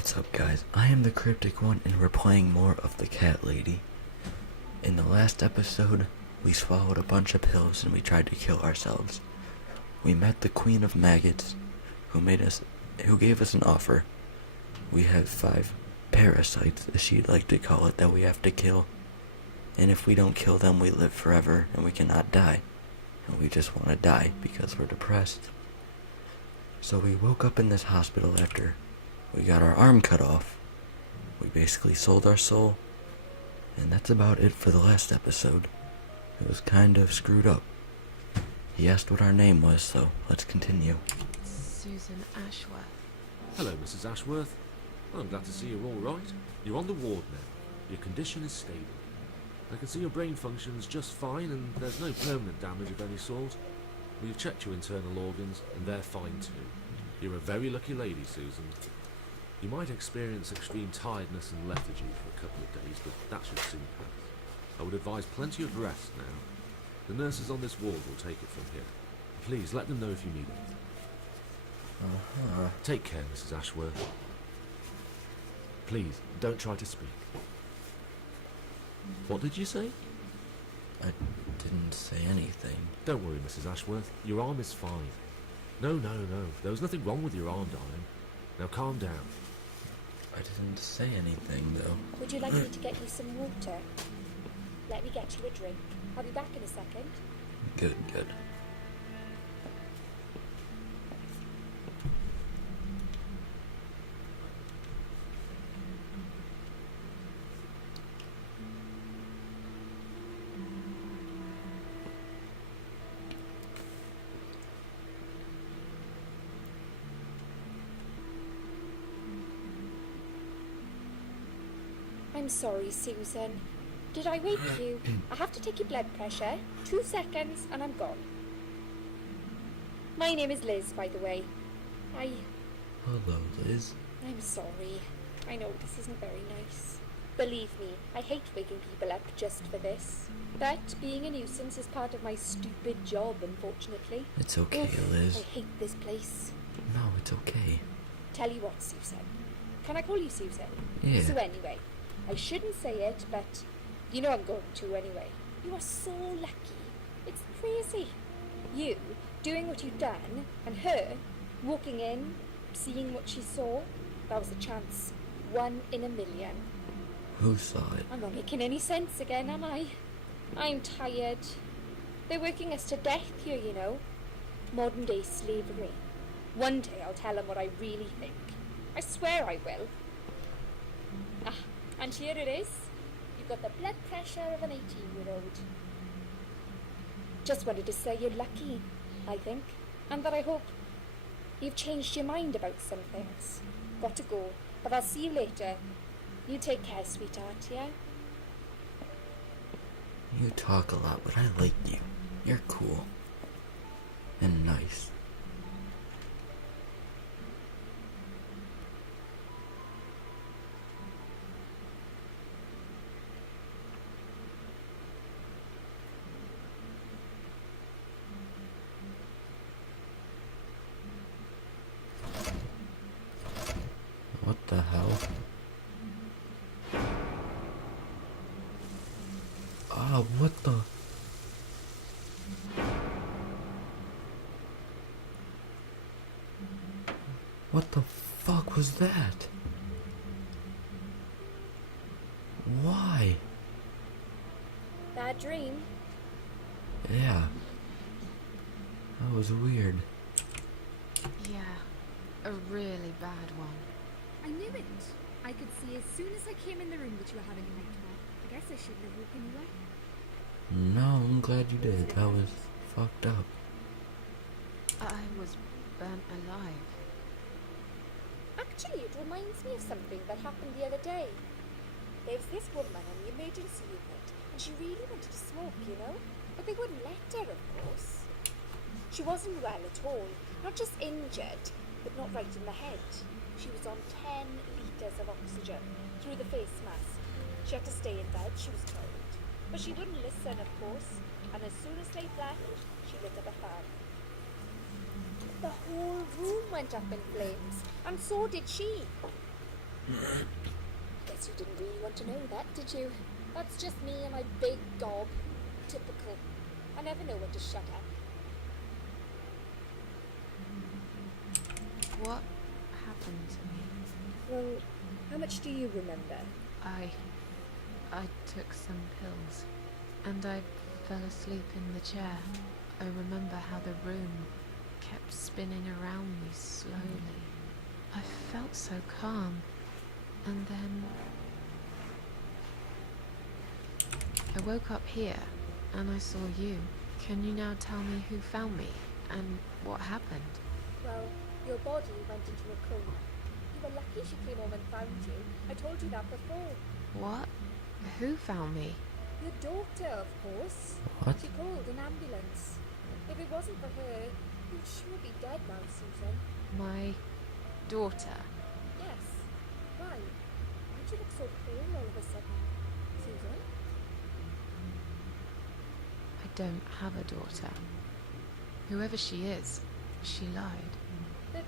What's up, guys? I am the Cryptic One, and we're playing more of the Cat Lady. In the last episode, we swallowed a bunch of pills and we tried to kill ourselves. We met the Queen of Maggots, who gave us an offer. We have 5 parasites, as she'd like to call it, that we have to kill. And if we don't kill them, we live forever and we cannot die. And we just want to die because we're depressed. So we woke up in this hospital after we got our arm cut off. We basically sold our soul. And that's about it for the last episode. It was kind of screwed up. He asked what our name was, so let's continue. Susan Ashworth. Hello, Mrs. Ashworth. Well, I'm glad to see you're all right. You're on the ward now. Your condition is stable. I can see your brain functions just fine, and there's no permanent damage of any sort. We've checked your internal organs, and they're fine too. You're a very lucky lady, Susan. You might experience extreme tiredness and lethargy for a couple of days, but that should soon pass. I would advise plenty of rest now. The nurses on this ward will take it from here. Please, let them know if you need anything. Take care, Mrs. Ashworth. Please, don't try to speak. What did you say? I didn't say anything. Don't worry, Mrs. Ashworth. Your arm is fine. No. There was nothing wrong with your arm, darling. Now calm down. I didn't say anything, though. Would you like me to get you some water? Let me get you a drink. I'll be back in a second. Good. I'm sorry, Susan. Did I wake you? I have to take your blood pressure. 2 seconds and I'm gone. My name is Liz, by the way. Hello, Liz. I'm sorry. I know this isn't very nice. Believe me, I hate waking people up just for this. But being a nuisance is part of my stupid job, unfortunately. It's okay, Oof, Liz. I hate this place. No, it's okay. Tell you what, Susan. Can I call you Susan? Yeah. So anyway, I shouldn't say it, but you know I'm going to anyway. You are so lucky. It's crazy. You doing what you've done, and her walking in, seeing what she saw. That was a chance. 1 in a million. Who saw it? I'm not making any sense again, am I? I'm tired. They're working us to death here, you know. Modern day slavery. One day I'll tell them what I really think. I swear I will. And here it is. You've got the blood pressure of an 18-year-old. Just wanted to say you're lucky, I think. And that I hope you've changed your mind about some things. Got to go, but I'll see you later. You take care, sweetheart, yeah? You talk a lot, but I like you. You're cool. And nice. What the hell? What the? What the fuck was that? Why? Bad dream? Yeah. That was weird. Yeah, a really bad one. I knew it. I could see as soon as I came in the room that you were having a nightmare. I guess I shouldn't have woken you up. No, I'm glad you did. That was fucked up. I was burnt alive. Actually, it reminds me of something that happened the other day. There was this woman on the emergency unit, and she really wanted to smoke, you know? But they wouldn't let her, of course. She wasn't well at all. Not just injured, but not right in the head. She was on 10 litres of oxygen through the face mask. She had to stay in bed, she was told. But she wouldn't listen, of course. And as soon as they left, she lit up a fan. The whole room went up in flames, and so did she. Guess you didn't really want to know that, did you? That's just me and my big gob. Typical. I never know when to shut up. What happened to me? Well, how much do you remember? I took some pills, and I fell asleep in the chair. I remember how the room kept spinning around me slowly. I felt so calm, and then I woke up here, and I saw you. Can you now tell me who found me, and what happened? Well, your body went into a coma. You were lucky she came home and found you. I told you that before. What? Who found me? Your daughter, of course. What? She called an ambulance. If it wasn't for her, you'd sure be dead now, Susan. My daughter. Yes. Why? Why'd you look so pale all of a sudden, Susan? I don't have a daughter. Whoever she is, she lied. But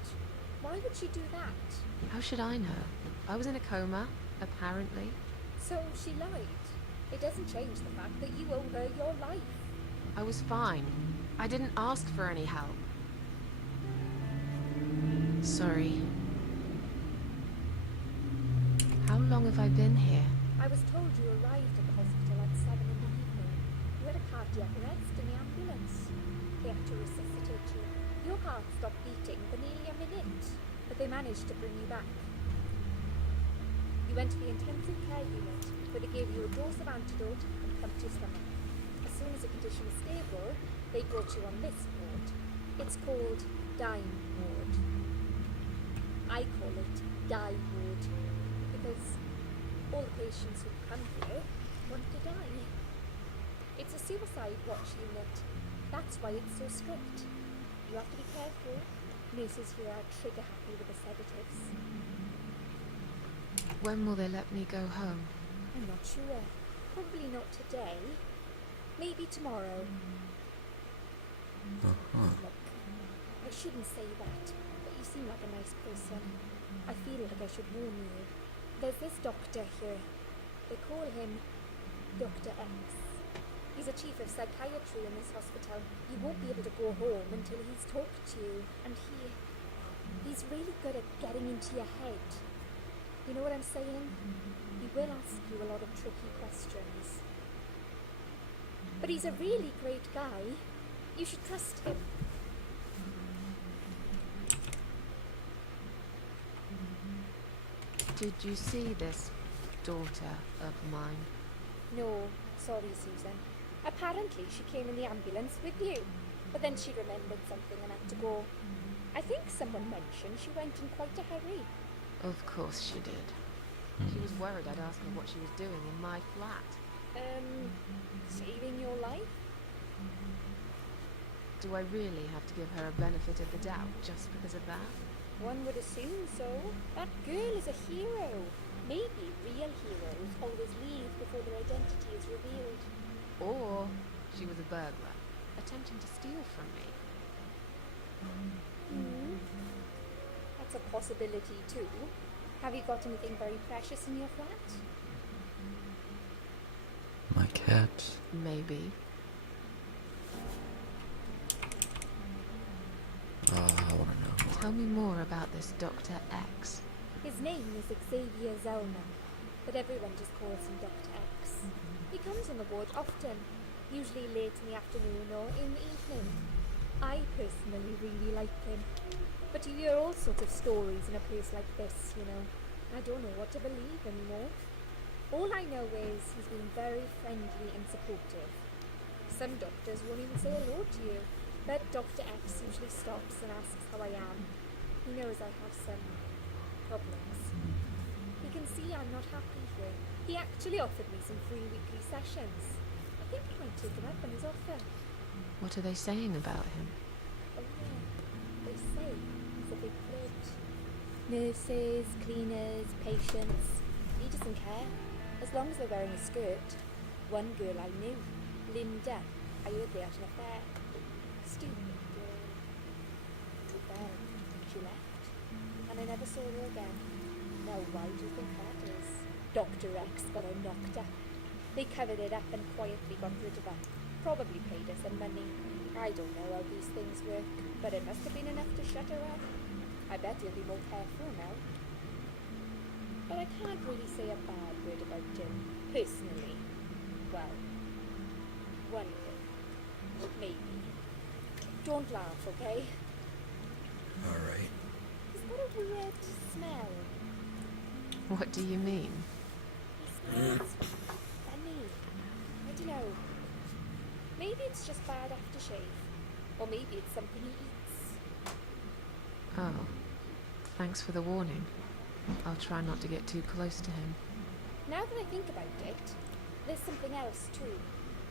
why would she do that? How should I know? I was in a coma, apparently. So she lied. It doesn't change the fact that you owe her your life. I was fine. I didn't ask for any help. Sorry. How long have I been here? I was told you arrived at the hospital at 7 in the evening. You had a cardiac arrest in the ambulance. They had to resuscitate you. Your heart stopped beating for nearly a minute, but they managed to bring you back. You went to the intensive care unit, where they gave you a dose of antidote and pumped your stomach. As soon as the condition was stable, they brought you on this ward. It's called Dying Ward. I call it Die Ward, because all the patients who come here want to die. It's a suicide watch unit. That's why it's so strict. You have to be careful. Nurses here are trigger happy with the sedatives. When will they let me go home? I'm not sure. Probably not today. Maybe tomorrow. Look, I shouldn't say that, but you seem like a nice person. I feel like I should warn you. There's this doctor here. They call him Dr. X. He's a chief of psychiatry in this hospital. You won't be able to go home until he's talked to you, and he's really good at getting into your head. You know what I'm saying? He will ask you a lot of tricky questions. But he's a really great guy. You should trust him. Did you see this daughter of mine? No, sorry, Susan. Apparently she came in the ambulance with you, but then she remembered something and had to go. I think someone mentioned she went in quite a hurry. Of course she did. She was worried I'd ask her what she was doing in my flat. Saving your life? Do I really have to give her a benefit of the doubt just because of that? One would assume so. That girl is a hero. Maybe real heroes always leave before their identity is revealed. Or she was a burglar, attempting to steal from me. That's a possibility too. Have you got anything very precious in your flat? My cat. Maybe. I wanna know. Tell me more about this Dr. X. His name is Xavier Zellman, but everyone just calls him Dr. X. He comes on the ward often, usually late in the afternoon or in the evening. I personally really like him, but you hear all sorts of stories in a place like this, you know. I don't know what to believe anymore. All I know is he's been very friendly and supportive. Some doctors won't even say hello to you, but Dr. X usually stops and asks how I am. He knows I have some problems. He can see I'm not happy here. He actually offered me some free weekly sessions. I think I might take him up on his offer. What are they saying about him? Oh yeah, they say he's a big flirt. Nurses, cleaners, patients, he doesn't care. As long as they're wearing a skirt. One girl I knew, Linda, I heard they had an affair. Stupid girl. Too bad. She left. And I never saw her again. No, why do you think that is? Dr. X got her knocked up. They covered it up and quietly got rid of her. Probably paid her some money. I don't know how these things work, but it must have been enough to shut her up. I bet he'll be more careful now. But I can't really say a bad word about him, personally. Well, one thing. Maybe. Don't laugh, okay? Alright. He's got a weird smell. What do you mean? He smells funny. I don't know. Maybe it's just bad aftershave. Or maybe it's something he eats. Oh, thanks for the warning. I'll try not to get too close to him. Now that I think about it, there's something else too.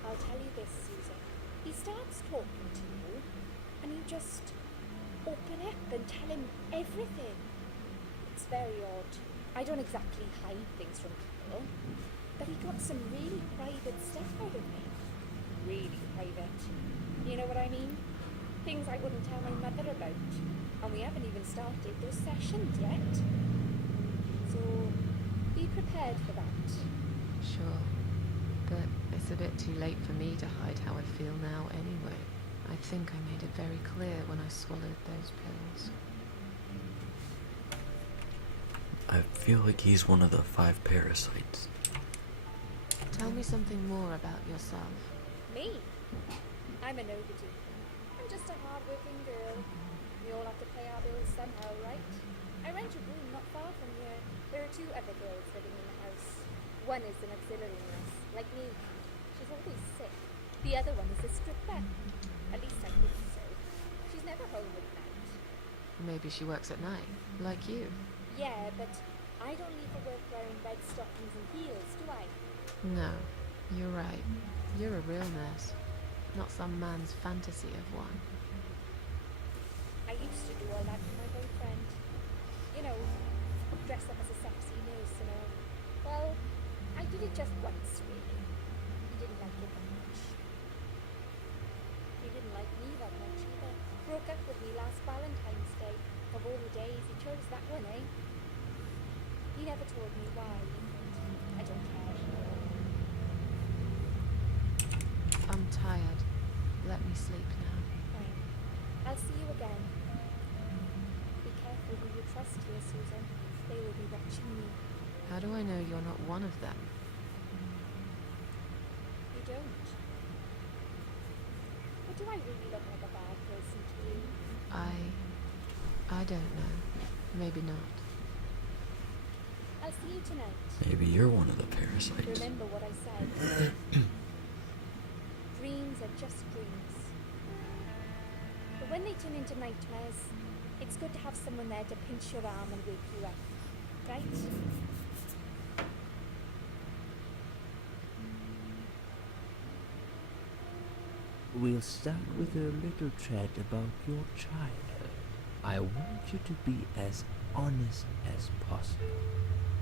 I'll tell you this, Susan. He starts talking to you, and you just open up and tell him everything. It's very odd. I don't exactly hide things from people, but he got some really private stuff out of me. Really private. You know what I mean? Things I wouldn't tell my mother about. And we haven't even started those sessions yet. So, be prepared for that. Sure. But it's a bit too late for me to hide how I feel now anyway. I think I made it very clear when I swallowed those pills. I feel like he's one of the 5 parasites. Tell me something more about yourself. Me? I'm a nobody. I'm just a hard-working girl. We all have to pay our bills somehow, right? I rent a room not far from here. There are 2 other girls living in the house. One is an auxiliary nurse, like me. She's always sick. The other one is a stripper. At least I think so. She's never home at night. Maybe she works at night, like you. Yeah, but I don't leave for work wearing red stockings and heels, do I? No, you're right. You're a real nurse, not some man's fantasy of one. I used to do all that with my boyfriend. You know, dress up as a sexy nurse and all. Well, I did it just once, really. He didn't like it that much. He didn't like me that much either. Broke up with me last Valentine's Day. Of all the days, he chose that one, eh? He never told me why, but I don't care anymore. I'm tired. Let me sleep now. Fine. I'll see you again. Be careful who you trust here, Susan. They will be watching you. How do I know you're not one of them? You don't. Or do I really look like a bad person to you? I don't know. Maybe not. I'll see you tonight. Maybe you're one of the parasites. Remember what I said. Dreams are just dreams. But when they turn into nightmares, it's good to have someone there to pinch your arm and wake you up. Right? We'll start with a little chat about your childhood. I want you to be as honest as possible.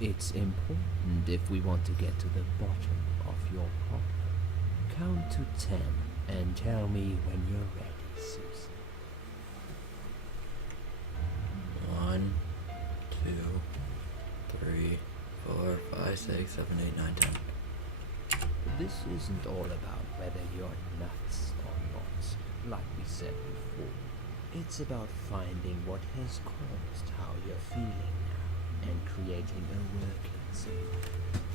It's important if we want to get to the bottom of your problem. Count to 10 and tell me when you're ready, Susan. 1, 2, 3, 4, 5, 6, 7, 8, 9, 10. This isn't all about whether you're nuts or not, like we said before. It's about finding what has caused how you're feeling now and creating a working solution.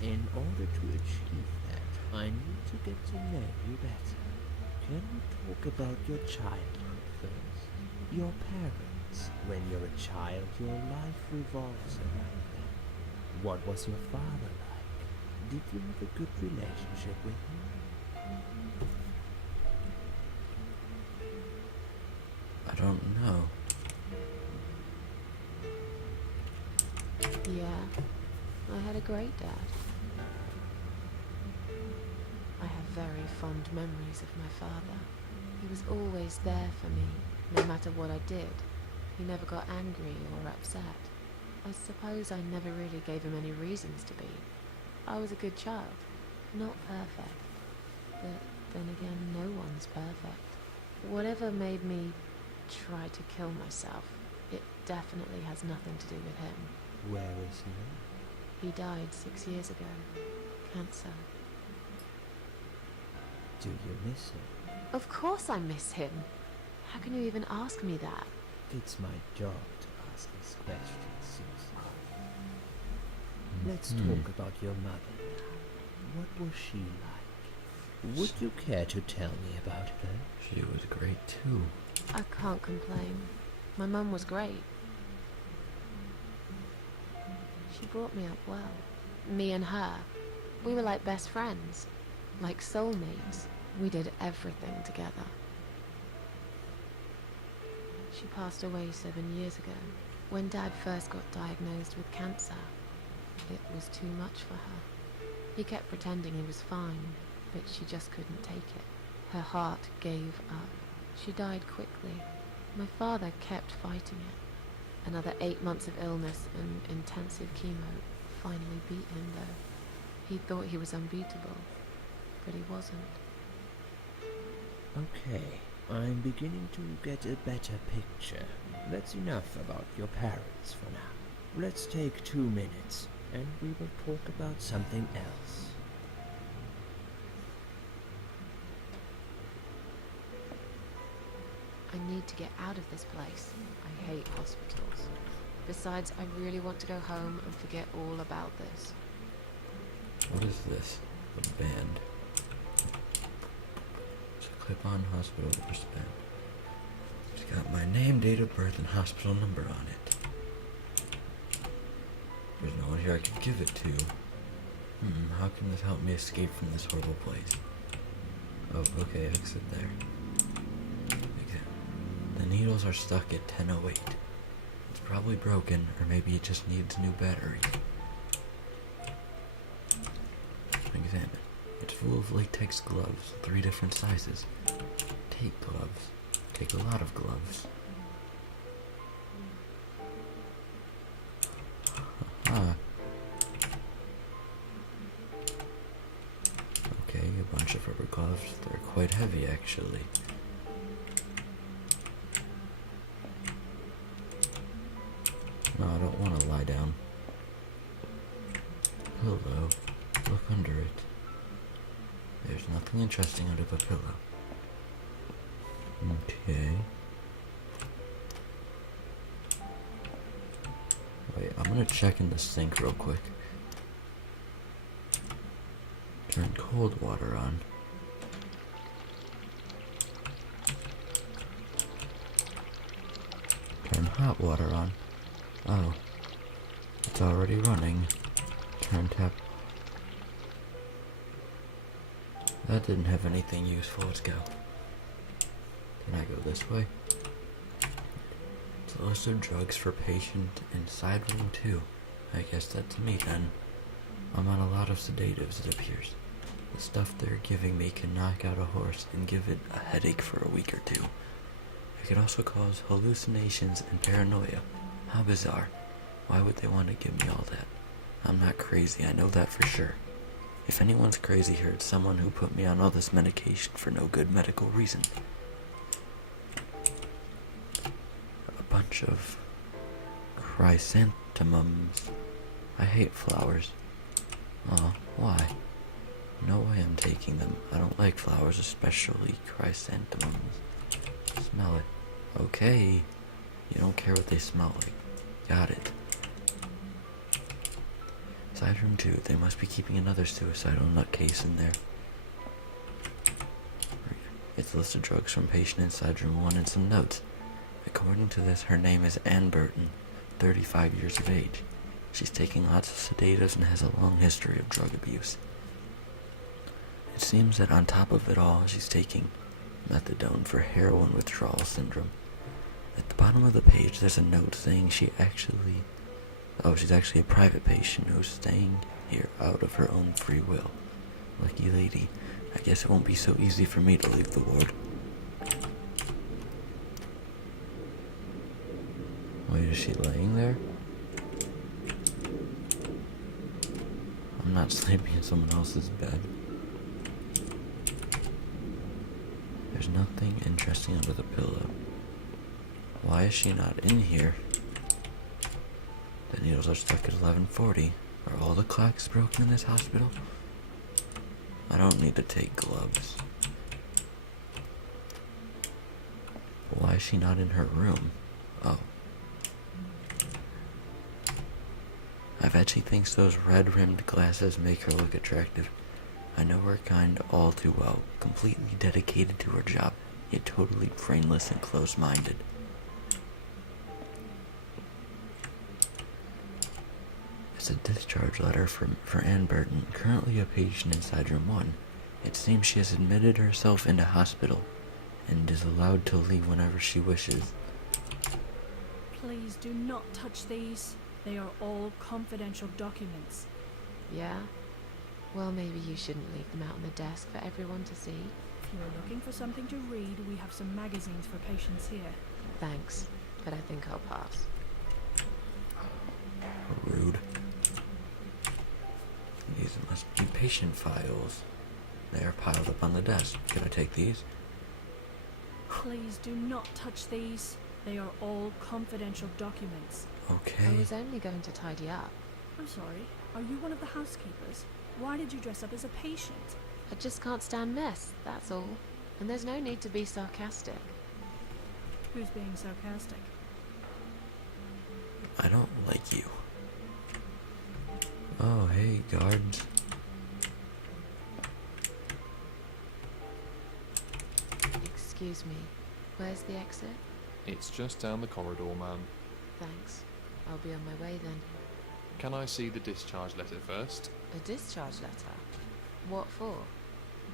In order to achieve that, I need to get to know you better. Can we talk about your childhood first? Your parents. When you're a child, your life revolves around them. What was your father like? Did you have a good relationship with him? I don't know. Yeah, I had a great dad. I have very fond memories of my father. He was always there for me, no matter what I did. He never got angry or upset. I suppose I never really gave him any reasons to be. I was a good child, not perfect. But then again, no one's perfect. Whatever made me try to kill myself, it definitely has nothing to do with him. Where is he now? He died 6 years ago. Cancer. Do you miss him? Of course I miss him. How can you even ask me that? It's my job to ask these questions, Susan. Let's Hmm. talk about your mother now. What was she like? Would you care to tell me about her? She was great too. I can't complain. My mum was great. She brought me up well. Me and her. We were like best friends. Like soulmates. We did everything together. She passed away 7 years ago. When Dad first got diagnosed with cancer, it was too much for her. He kept pretending he was fine, but she just couldn't take it. Her heart gave up. She died quickly. My father kept fighting it. Another 8 months of illness and intensive chemo finally beat him, though. He thought he was unbeatable, but he wasn't. Okay, I'm beginning to get a better picture. That's enough about your parents for now. Let's take 2 minutes, and we will talk about something else. I need to get out of this place. I hate hospitals. Besides, I really want to go home and forget all about this. What is this? A band. It's a clip-on hospital wristband. It's got my name, date of birth, and hospital number on it. There's no one here I could give it to. How can this help me escape from this horrible place? Oh, okay, exit there. Exit. The needles are stuck at 10:08. It's probably broken, or maybe it just needs a new battery. Examine. It's full of latex gloves, 3 different sizes. Take gloves. Take a lot of gloves. Ah. Okay, a bunch of rubber gloves. They're quite heavy, actually. No, I don't want to lie down. Pillow. Look under it. There's nothing interesting under the pillow. Okay. Wait, I'm gonna check in the sink real quick. Turn cold water on. Turn hot water on. Oh. It's already running. Turn tap. That didn't have anything useful. Let's go. Can I go this way? It's a list of drugs for patient inside room 2. I guess that's me then. I'm on a lot of sedatives, it appears. The stuff they're giving me can knock out a horse and give it a headache for a week or 2. It could also cause hallucinations and paranoia. How bizarre. Why would they want to give me all that? I'm not crazy, I know that for sure. If anyone's crazy here, it's someone who put me on all this medication for no good medical reason. A bunch of chrysanthemums. I hate flowers. Aw, why? No way I'm taking them. I don't like flowers, especially chrysanthemums. Smell it. Okay. You don't care what they smell like. Got it. Side room 2. They must be keeping another suicidal nutcase in there. It's a list of drugs from patient in side room 1 and some notes. According to this, her name is Ann Burton, 35 years of age. She's taking lots of sedatives and has a long history of drug abuse. It seems that on top of it all, she's taking methadone for heroin withdrawal syndrome. At the bottom of the page, there's a note saying she's actually a private patient who's staying here out of her own free will. Lucky lady. I guess it won't be so easy for me to leave the ward. Wait, is she laying there? I'm not sleeping in someone else's bed. There's nothing interesting under the pillow. Why is she not in here? The needles are stuck at 11:40. Are all the clocks broken in this hospital? I don't need to take gloves. Why is she not in her room? Oh. I bet she thinks those red-rimmed glasses make her look attractive. I know her kind all too well. Completely dedicated to her job, yet totally brainless and close-minded. It's a discharge letter for Ann Burton, currently a patient inside room 1. It seems she has admitted herself into hospital and is allowed to leave whenever she wishes. Please do not touch these. They are all confidential documents. Yeah? Well, maybe you shouldn't leave them out on the desk for everyone to see. If you are looking for something to read, we have some magazines for patients here. Thanks, but I think I'll pass. Rude. These must be patient files. They are piled up on the desk. Can I take these? Please do not touch these. They are all confidential documents. I Okay. was only going to tidy up. I'm sorry, are you one of the housekeepers? Why did you dress up as a patient? I just can't stand mess, that's all. And there's no need to be sarcastic. Who's being sarcastic? I don't like you. Oh, hey, guards. Excuse me, where's the exit? It's just down the corridor, ma'am. Thanks. I'll be on my way then. Can I see the discharge letter first? A discharge letter? What for?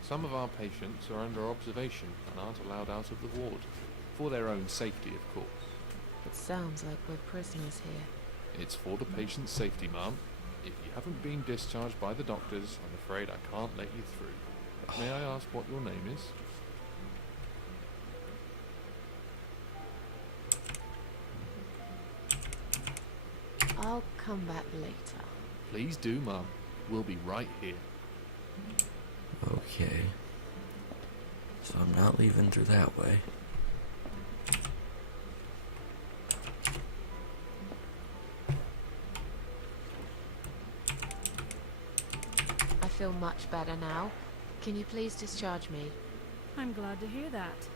Some of our patients are under observation and aren't allowed out of the ward. For their own safety, of course. It sounds like we're prisoners here. It's for the patient's safety, ma'am. If you haven't been discharged by the doctors, I'm afraid I can't let you through. May I ask what your name is? I'll come back later. Please do, ma'am. We'll be right here. Okay. So I'm not leaving through that way. I feel much better now. Can you please discharge me? I'm glad to hear that.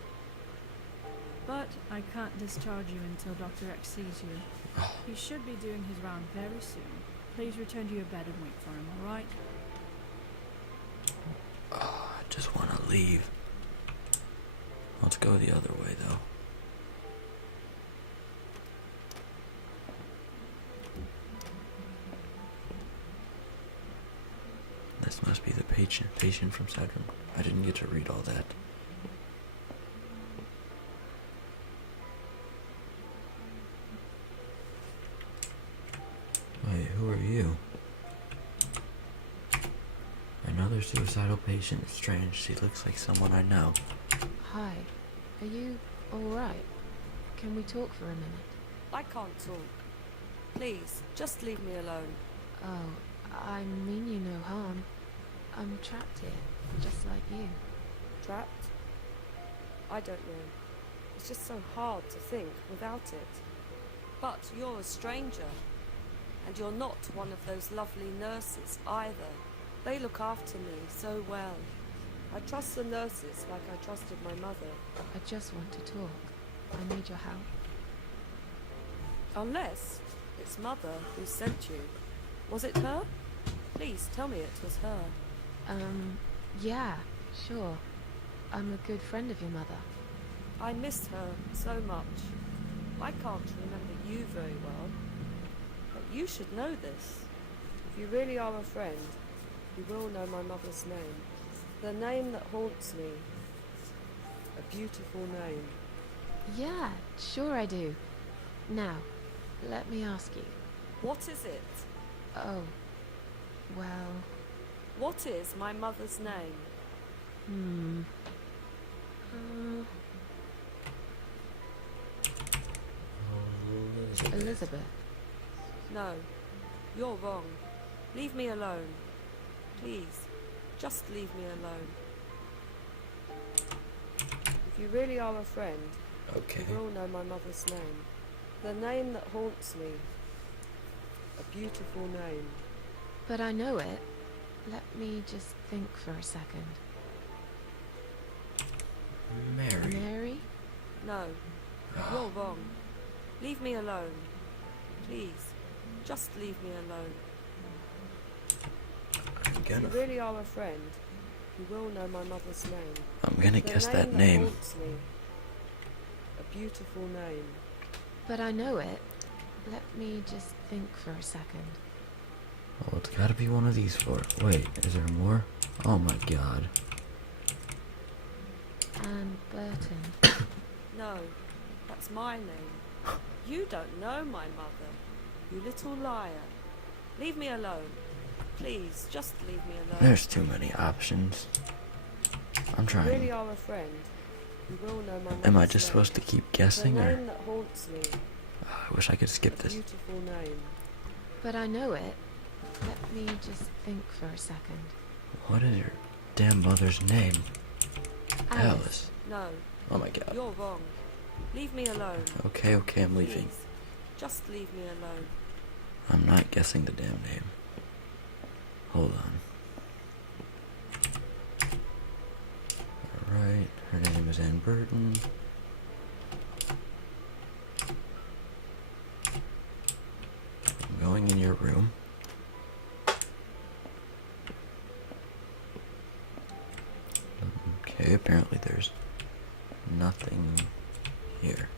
But I can't discharge you until Dr. X sees you. He should be doing his round very soon. Please return to your bed and wait for him, alright? Oh, I just want to leave. Let's go the other way, though. This must be the patient from side room. I didn't get to read all that. Wait, who are you? Another suicidal patient. Strange, she looks like someone I know. Hi. Are you alright? Can we talk for a minute? I can't talk. Please, just leave me alone. Oh, I mean you no harm. I'm trapped here, just like you. Trapped? I don't know. It's just so hard to think without it. But you're a stranger. And you're not one of those lovely nurses either. They look after me so well. I trust the nurses like I trusted my mother. I just want to talk. I need your help. Unless it's Mother who sent you. Was it her? Please tell me it was her. Yeah, sure. I'm a good friend of your mother. I missed her so much. I can't remember you very well. But you should know this. If you really are a friend, you will know my mother's name. The name that haunts me. A beautiful name. Yeah, sure I do. Now, let me ask you. What is it? Oh, well, What is my mother's name? Elizabeth. No, you're wrong. Leave me alone. Please, just leave me alone. If you really are a friend, Okay. you will know my mother's name. The name that haunts me. A beautiful name. But I know it. Let me just think for a second. Mary. Mary? No, you're wrong. Leave me alone. Please, just leave me alone. I'm If you gonna, really are a friend, you will know my mother's name. I'm gonna The guess that name. haunts me. A beautiful name. But I know it. Let me just think for a second. Oh, it's gotta be one of these four. Wait, is there more? Oh my god. Anne Burton. No, that's my name. You don't know my mother. You little liar. Leave me alone. Please, just leave me alone. There's too many options. I'm If you really trying. are a friend, you will know my mother's Am I just name. supposed to keep The guessing, or name that haunts me. I wish I could skip A this. beautiful name. But I know it. Let me just think for a second. What is your damn mother's name? Alice. No, Oh my god. you're wrong. Leave me alone. Okay, I'm leaving. Please, just leave me alone. I'm not guessing the damn name. Hold on. Alright, her name is Anne Burton. I'm going in your room. Okay, apparently there's nothing here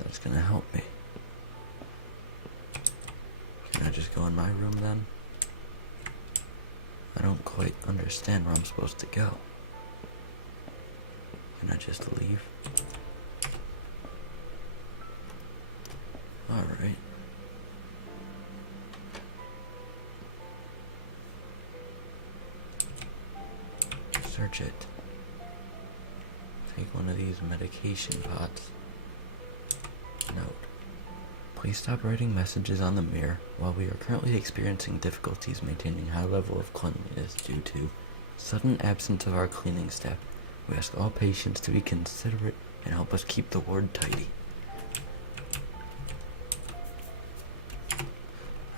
that's gonna help me. Can I just go in my room then? I don't quite understand where I'm supposed to go. Can I just leave? Alright. Search it. Take one of these medication pots. Note. Please stop writing messages on the mirror. While we are currently experiencing difficulties maintaining high level of cleanliness due to sudden absence of our cleaning staff, we ask all patients to be considerate and help us keep the ward tidy.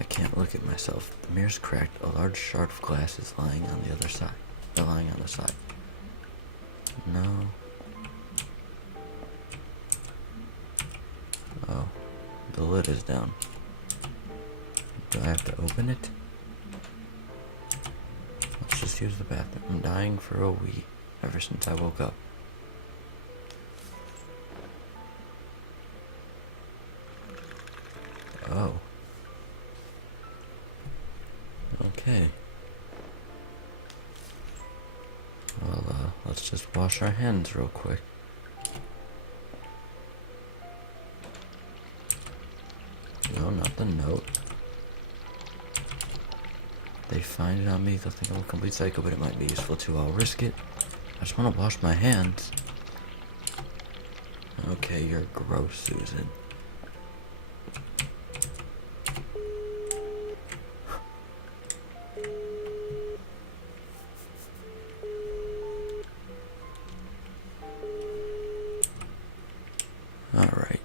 I can't look at myself. The mirror's cracked. A large shard of glass is lying on the other side. Lying on the side. No. Oh. The lid is down. Do I have to open it? Let's just use the bathroom. I'm dying for a wee ever since I woke up. Oh. Okay. Well, let's just wash our hands real quick. No, not the note. They find it on me, they'll think I'm a complete psycho, but it might be useful too. I'll risk it. I just want to wash my hands. Okay, you're gross, Susan. Alright.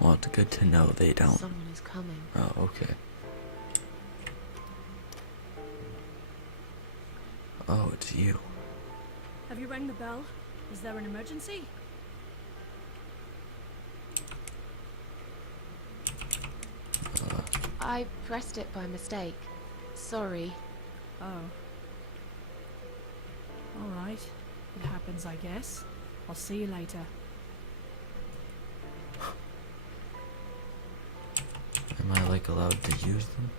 Well, it's good to know they don't. Someone is coming. Oh, okay. Oh, it's you. Have you rang the bell? Is there an emergency? I pressed it by mistake. Sorry. Oh. Alright. It happens, I guess. I'll see you later. Am I, like, allowed to use them?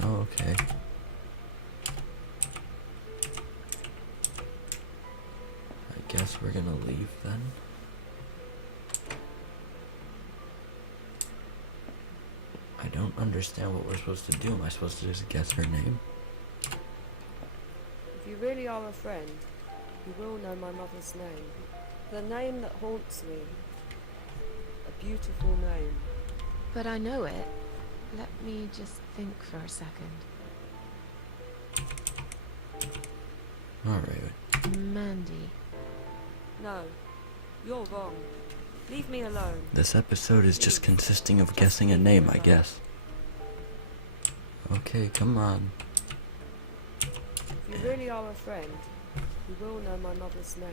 No, okay. I guess we're gonna leave then. I don't understand what we're supposed to do. Am I supposed to just guess her name? If you really are a friend, you will know my mother's name. The name that haunts me. A beautiful name. But I know it. Let me just think for a second. Alright. Mandy. No, you're wrong. Leave me alone. This episode is just consisting of guessing a name, I guess. Okay, come on. If you really are a friend, you will know my mother's name.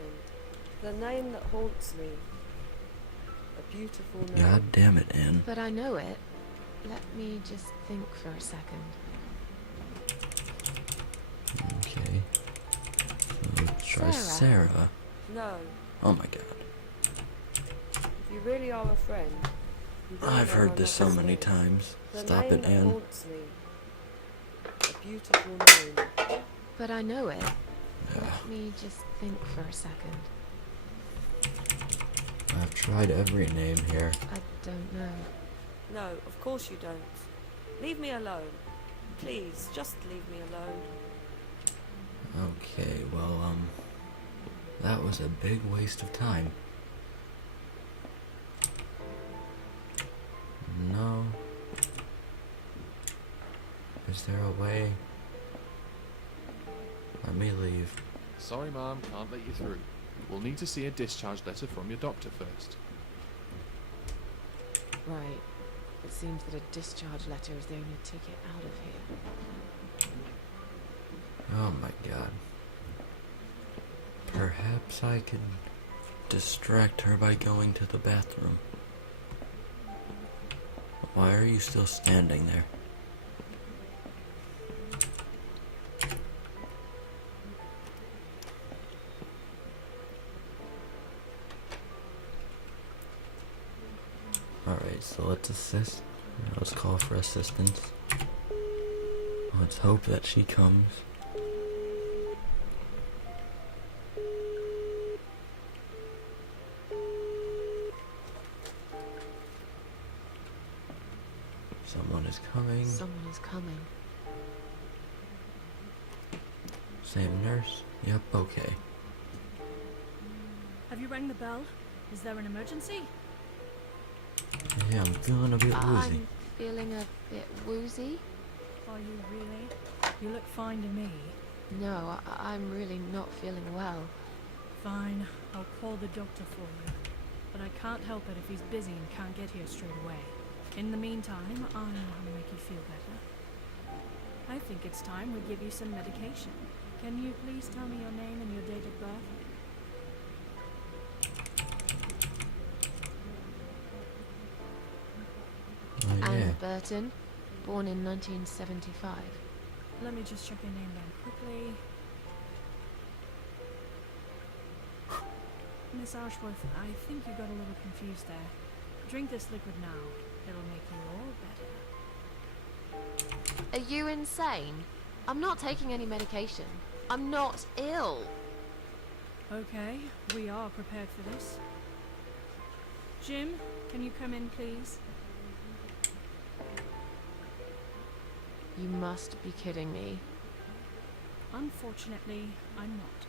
The name that haunts me. A beautiful name. God damn it, Anne. But I know it. Let me just think for a second. Okay. So let's try Sarah. No. Oh my god. If you really are a friend, you will I've know heard my this so mother's many name. times. The Stop name it, that Anne. haunts me. A beautiful name. But I know it. Yeah. Let me just think for a second. I've tried every name here. I don't know. No, of course you don't. Leave me alone. Please, just leave me alone. Okay, well, that was a big waste of time. No. Is there a way? Let me leave. Sorry, Mom, can't let you through. We'll need to see a discharge letter from your doctor first. Right. It seems that a discharge letter is the only ticket out of here. Oh my god. Perhaps I can distract her by going to the bathroom. Why are you still standing there? Alright, so let's assist. Let's call for assistance. Let's hope that she comes. Someone is coming. Someone is coming. Same nurse? Yep, okay. Have you rang the bell? Is there an emergency? Yeah, I'm feeling a bit woozy. I'm feeling a bit woozy. Are you really? You look fine to me. No, I'm really not feeling well. Fine, I'll call the doctor for you. But I can't help it if he's busy and can't get here straight away. In the meantime, I know how to make you feel better. I think it's time we give you some medication. Can you please tell me your name and your date of birth? Oh, yeah. Anne Burton, born in 1975. Let me just check your name down quickly. Miss Ashworth, I think you got a little confused there. Drink this liquid now. It'll make you all better. Are you insane? I'm not taking any medication. I'm not ill. Okay, we are prepared for this. Jim, can you come in, please? You must be kidding me. Unfortunately, I'm not.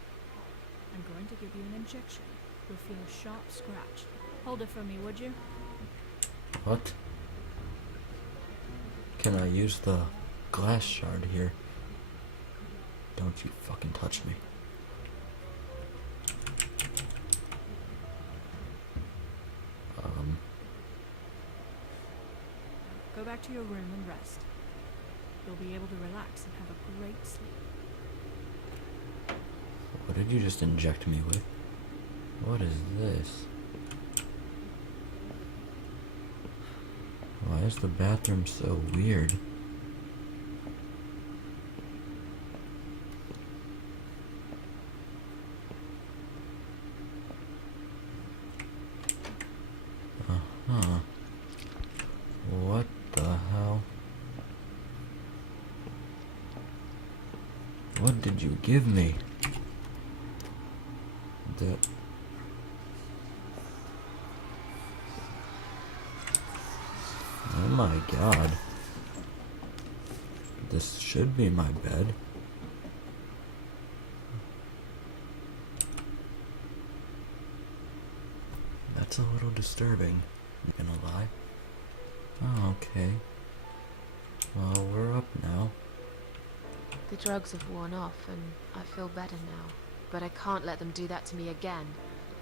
I'm going to give you an injection. You'll feel a sharp scratch. Hold it for me, would you? What? Can I use the glass shard here? Don't you fucking touch me. Go back to your room and rest. You'll be able to relax and have a great sleep. What did you just inject me with? What is this? Why is the bathroom so weird? Uh-huh. What the hell? What did you give me? Oh my god. This should be my bed. That's a little disturbing, I'm not gonna lie. Oh, okay. Well, we're up now. The drugs have worn off and I feel better now. But I can't let them do that to me again.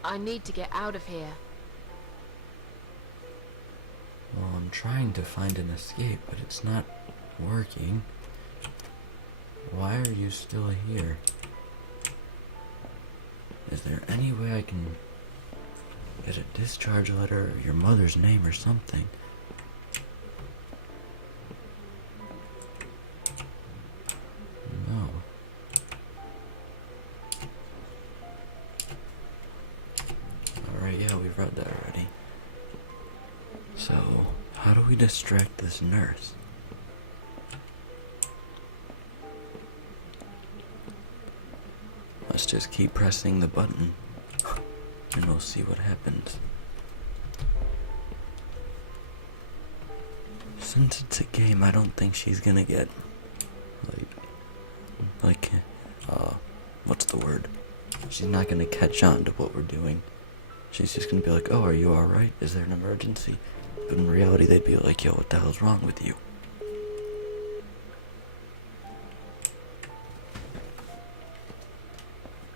I need to get out of here. Well, I'm trying to find an escape, but it's not working. Why are you still here? Is there any way I can get a discharge letter or your mother's name or something? No. Alright, yeah, we've read that already. So, how do we distract this nurse? Let's just keep pressing the button, and we'll see what happens. Since it's a game, I don't think she's gonna get, what's the word? She's not gonna catch on to what we're doing. She's just gonna be like, oh, are you alright? Is there an emergency? But in reality, they'd be like, yo, what the hell's wrong with you?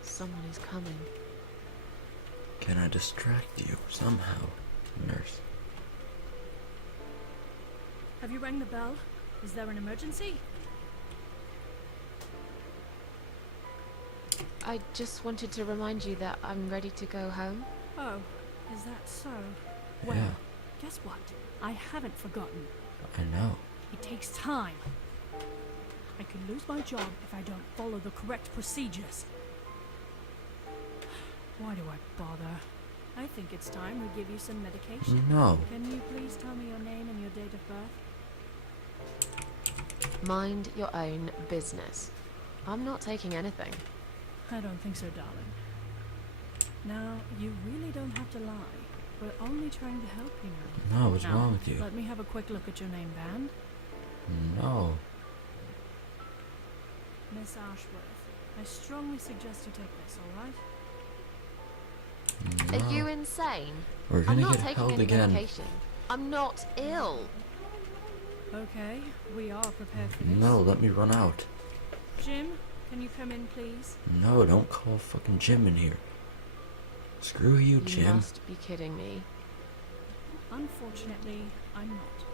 Someone is coming. Can I distract you somehow, nurse? Have you rang the bell? Is there an emergency? I just wanted to remind you that I'm ready to go home. Oh, is that so? Well, Yeah, guess what? I haven't forgotten. I know. It takes time. I could lose my job if I don't follow the correct procedures. Why do I bother? I think it's time we give you some medication. No. Can you please tell me your name and your date of birth? Mind your own business. I'm not taking anything. I don't think so, darling. Now, you really don't have to lie. We're only trying to help you now. No, what's Now, wrong with you? Let me have a quick look at your name band. No. Miss Ashworth, I strongly suggest you take this, alright? No. Are you insane? We're I'm gonna not get taking held any again. medication. I'm not ill. Okay, we are prepared for this. No, let me run out. Jim, can you come in, please? No, don't call fucking Jim in here. Screw you, You Jim. must be kidding me. Unfortunately, I'm not.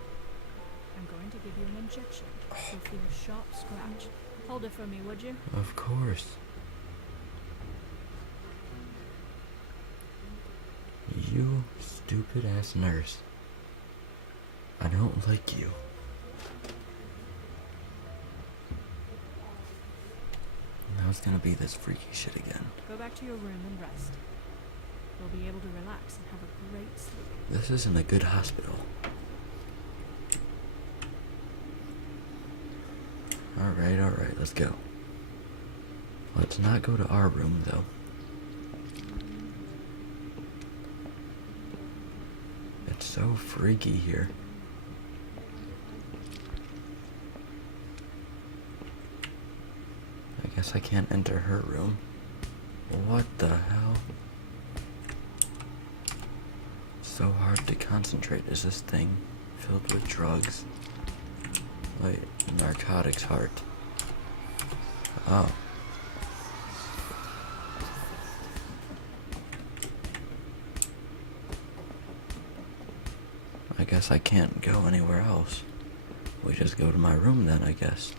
I'm going to give you an injection. You'll feel a sharp scratch. Hold it for me, would you? Of course. You stupid ass nurse. I don't like you. Now it's gonna be this freaky shit again. Go back to your room and rest. You'll be able to relax and have a great sleep. This isn't a good hospital. Alright, let's go. Let's not go to our room, though. It's so freaky here. I guess I can't enter her room. What the hell? So hard to concentrate. Is this thing filled with drugs? Wait, narcotics heart. Oh. I guess I can't go anywhere else. We just go to my room then, I guess.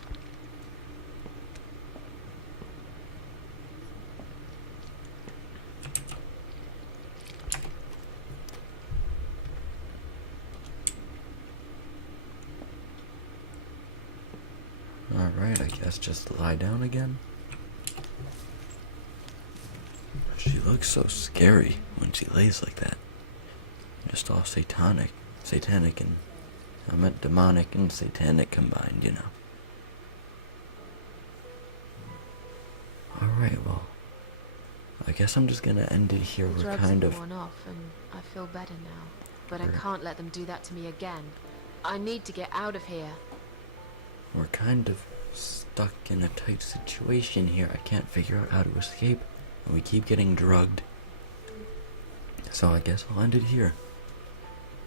Alright, I guess just lie down again. She looks so scary when she lays like that. Just all satanic and, I meant demonic and satanic combined, you know. Alright, well, I guess I'm just gonna end it here. The We're drugs kind have of, worn off, and I feel better now. But I We're- can't let them do that to me again. I need to get out of here. we're kind of stuck in a tight situation here. I can't figure out how to escape, and we keep getting drugged. So I guess I'll end it here.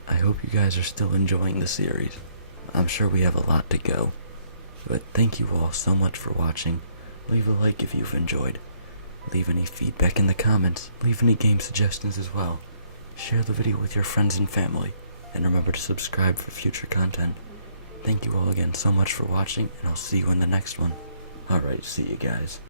I hope you guys are still enjoying the series. I'm sure we have a lot to go. But thank you all so much for watching. Leave a like if you've enjoyed. Leave any feedback in the comments. Leave any game suggestions as well. Share the video with your friends and family. and remember to subscribe for future content. Thank you all again so much for watching, and I'll see you in the next one. Alright, see you guys.